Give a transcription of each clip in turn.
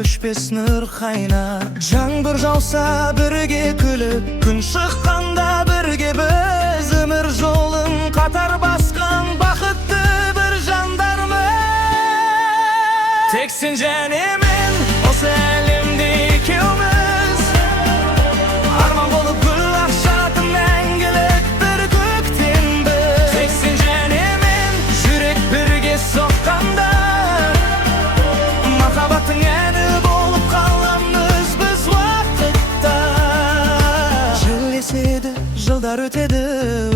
өшпес нұр қайнар. Жаңбыр жауса бірге күліп, күн шыққанда бірге біз, өмір жолын қатар басқан бақытты бір жандармыз. Тек сен және мен осы әлемде екеуміз, арман болып гүл ашатын мәңгілік бір көктен біз. Тек сен және мен, жүрек бірге соққанда, махаббаттың әні болып қаламыз біз уақытта. Жыл еседі, жылдар өтеді,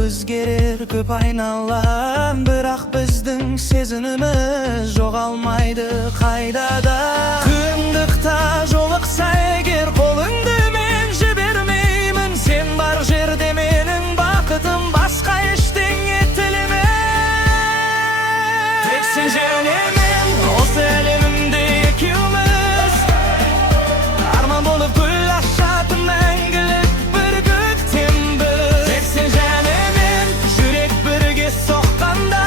өзгерер көп айналам, бірақ біздің сезіміміз жоғалмайды қайда да. Қиындықта жолықса егер, қолыңды мен жібермеймін. Сен бар жерде менің бақытым, басқа ештеңе тілемеймін. Тек сен және мен осы әлемімде екеуміз, арман болып гүл ашатын мәңгілік бір көктем біз. Тек сен және мен, жүрек бірге соққанда,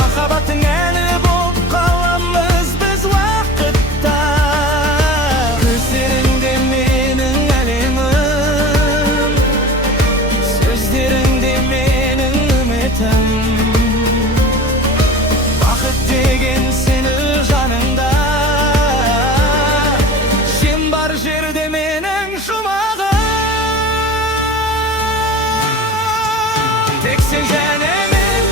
махаббаттың әні болып қаламыз біз уақытта. Көздеріңде менің әлемім, сөздеріңде менің үмітім. Бақыт деген сені жаныңда, сен бар жерде менің жұмағым. Тек сен және мен,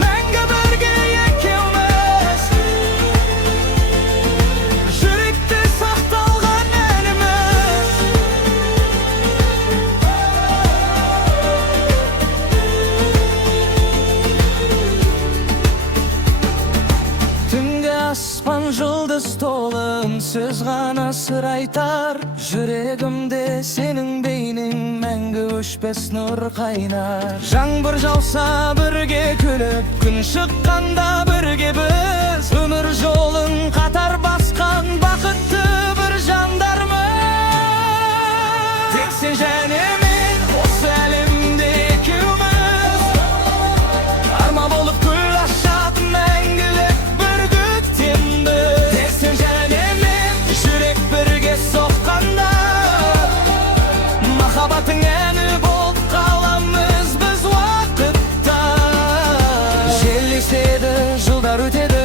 мәңгі бірге екеуміз, жүректе сақталған әніміз. Түнде аспан жұлдыз толы, үнсіз ғана сыр айтар. Жүрегімде сенің бейнең, мәңгі өшпес нұр қайнар. Жаңбыр жауса бірге күліп, күн шыққанда бірге біз, өмір жолын қатар басқан бақытты бір жандармыз. Тек сен және мен осы әлемде екеуміз, арман болып гүл ашатын мәңгілік бір көктем біз. Тек сен және мен, жүрек бірге соққанда, махаббаттың әні болып қаламыз біз уақытта. Жел еседі, жылдар өтеді,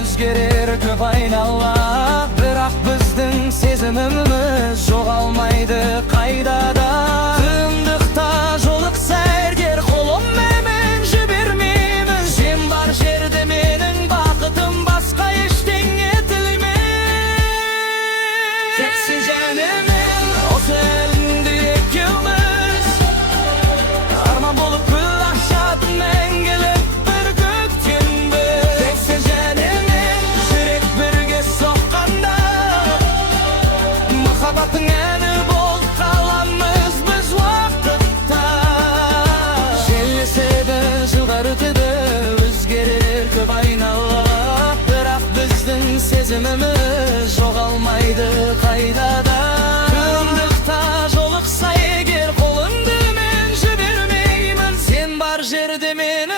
өзгерер көп айнала, бірақ біздің сезіміміз жоғалмайды қайда да. Қиындықта жолықса егер, қолымды мен жібермеймін. Сен бар жерде менің бақытым, басқа ештеңе тілемеймін. Тек сен және мен осы әлемде екеуміз, арман болып гүл ашатын мәңгілік бір көктем біз. Тек сен және мен, жүрек бірге соққанда, махаббаттың әні болып қаламыз біз уақытта. Жел еседі, жылдар өтеді, өзгерер көп айнала, бірақ біздің сезіміміз жоғалмайды қайда да. Қиындықта жолықса егер, қолыңды мен жібермеймін. Сен бар жерде менің